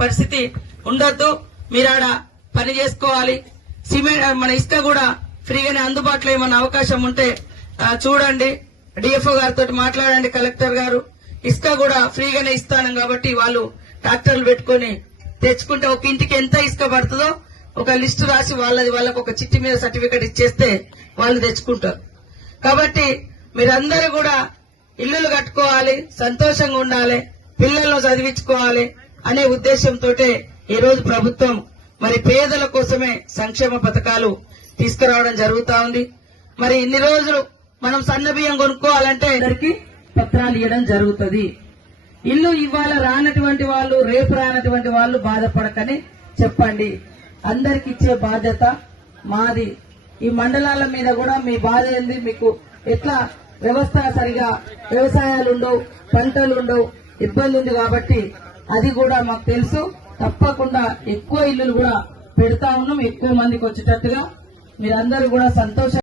పరిస్థితి ఉండొద్దు. మీరాడ పని చేసుకోవాలి. సిమెంట్ మన ఇసుక కూడా ఫ్రీగానే అందుబాటులో ఏమన్నా అవకాశం ఉంటే చూడండి. డిఎఫ్ఓ గారితో మాట్లాడండి. కలెక్టర్ గారు ఇసుక కూడా ఫ్రీగానే ఇస్తాను కాబట్టి వాళ్ళు ట్రాక్టర్లు పెట్టుకుని తెచ్చుకుంటే ఒక ఇంటికి ఎంత ఇసుక పడుతుందో ఒక లిస్టు రాసి వాళ్ళకు ఒక చిట్టి మీద సర్టిఫికెట్ ఇచ్చేస్తే వాళ్ళు తెచ్చుకుంటారు. కాబట్టి మీరందరూ కూడా ఇల్లులు కట్టుకోవాలి, సంతోషంగా ఉండాలి, పిల్లలను చదివించుకోవాలి అనే ఉద్దేశంతో ఈ రోజు ప్రభుత్వం మరి పేదల కోసమే సంక్షేమ పథకాలు తీసుకురావడం జరుగుతా ఉంది. మరి ఇన్ని రోజులు మనం సన్న బియ్యం కొనుక్కోవాలంటే అందరికి పత్రాలు ఇవ్వడం జరుగుతుంది. ఇల్లు ఇవాళ రానటువంటి వాళ్ళు, రేపు రానటువంటి వాళ్ళు బాధపడకని చెప్పండి. అందరికి ఇచ్చే బాధ్యత మాది. ఈ మండలాల మీద కూడా మీ బాధ ఏంది, మీకు ఎట్లా వ్యవస్థ సరిగా వ్యవసాయాలు ఉండవు, పంటలు ఉండవు, ఇబ్బంది ఉంది కాబట్టి అది కూడా మాకు తెలుసు. తప్పకుండా ఎక్కువ ఇల్లులు కూడా పెడతా ఉన్నాం, ఎక్కువ మందికి వచ్చేటట్టుగా. మీరందరూ కూడా సంతోషం